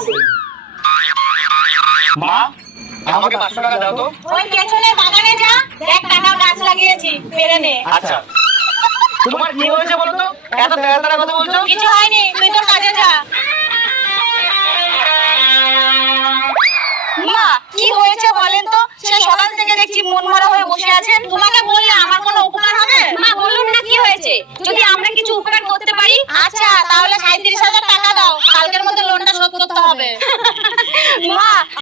আছে। মা, আমাকে 500 টাকা দাও তো। ওই পেছনে বাগানে যা, দেখ টাকা গাছ লাগিয়েছি, পেরে নে। আচ্ছা। তোমার কি হয়েছে বলো তো? এত তাড়াতাড়ি কথা বলছো? কিছু হয়নি, তুই তোর কাজে যা। মা, কি হয়েছে বলেন তো? সে সকাল থেকে দেখছি মন মরা হয়ে বসে আছেন। তোমাকে বললে আমার কোনো উপকার হবে? মা বলুন না কি হয়েছে, যদি আমরা কিছু উপকার করতে পারি। আচ্ছা, তাহলে 37,000 টাকা দাও, কালকের মধ্যে লোনটা শোধ করতে হবে। মা